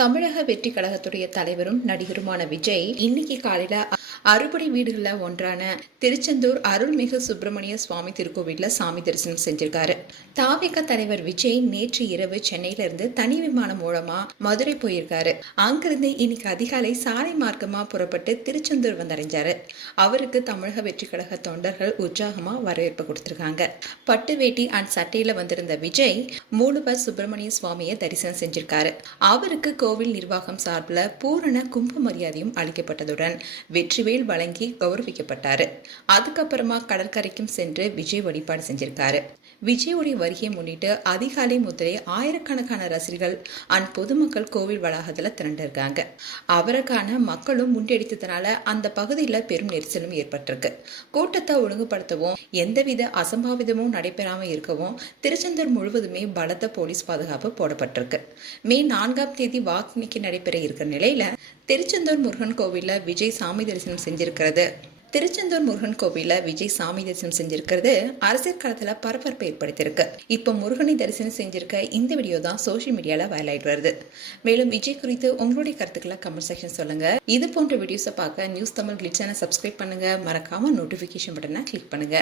தமிழக வெற்றி கழகத்துடைய தலைவரும் நடிகருமான விஜய் இன்னைக்கு காலையில அறுபடை வீடுகள்ல ஒன்றான திருச்செந்தூர் அருள்மிகு சுப்பிரமணிய சுவாமி திருக்கோவில்ல சாமி தரிசனம் செஞ்சிருக்காரு. தாவேக தலைவர் விஜய் நேற்று இரவு சென்னையில இருந்து தனி விமானம் மூலமா மதுரை போயிருக்காரு. அங்கிருந்து இன்னைக்கு அதிகாலை சாலை மார்க்கமா புறப்பட்டு திருச்செந்தூர் வந்தடைஞ்சாரு. அவருக்கு தமிழக வெற்றி கழக தொண்டர்கள் உற்சாகமா வரவேற்பு கொடுத்திருக்காங்க. பட்டு வேட்டி அண்ட் சட்டையில வந்திருந்த விஜய் மூலவர் சுப்பிரமணிய சுவாமியை தரிசனம் செஞ்சிருக்காரு. அவருக்கு கோவில் நிர்வாகம் சார்பில் பூரண கும்ப மரியாதையும் அளிக்கப்பட்டதுடன் வெற்றிவேல் வழங்கி கௌரவிக்கப்பட்டாரு. அதுக்கப்புறமா கடற்கரைக்கும் சென்று விஜய் வழிபாடு செஞ்சிருக்காரு. விஜயோடைய வருகையை முன்னிட்டு அதிகாலை முதலே ஆயிரக்கணக்கான ரசிகர்கள் அண்ட் பொதுமக்கள் கோவில் வளாகத்துல திரண்டிருக்காங்க. அவருக்கான மக்களும் முன்னெடுத்ததுனால அந்த பகுதியில் பெரும் நெரிசலும் ஏற்பட்டிருக்கு. கூட்டத்தை ஒழுங்குபடுத்தவும் எந்தவித அசம்பாவிதமும் நடைபெறாம இருக்கவும் திருச்செந்தூர் முழுவதுமே பலத்த போலீஸ் பாதுகாப்பு போடப்பட்டிருக்கு. மே 4ஆம் தேதி வாக்குக்கு நடைபெற இருக்கிற நிலையில திருச்செந்தூர் முருகன் கோவில்ல விஜய் சாமி தரிசனம் செஞ்சிருக்கிறது அரசியல் களத்துல பரபரப்பை ஏற்படுத்தியிருக்கு. இப்ப முருகனை தரிசனம் செஞ்சிருக்க இந்த வீடியோ தான் சோசியல் மீடியால வைரல் ஆயிட்டு வருது. மேலும் விஜய் குறித்து உங்களுடைய கருத்துக்களை கமெண்ட் செக்ஷன் சொல்லுங்க. இது போன்ற வீடியோஸை பார்க்க நியூஸ் தமிழ் கிளிட்ஸ் சேனலை சப்ஸ்கிரைப் பண்ணுங்க. மறக்காம நோட்டிபிகேஷன் பட்டனை கிளிக் பண்ணுங்க.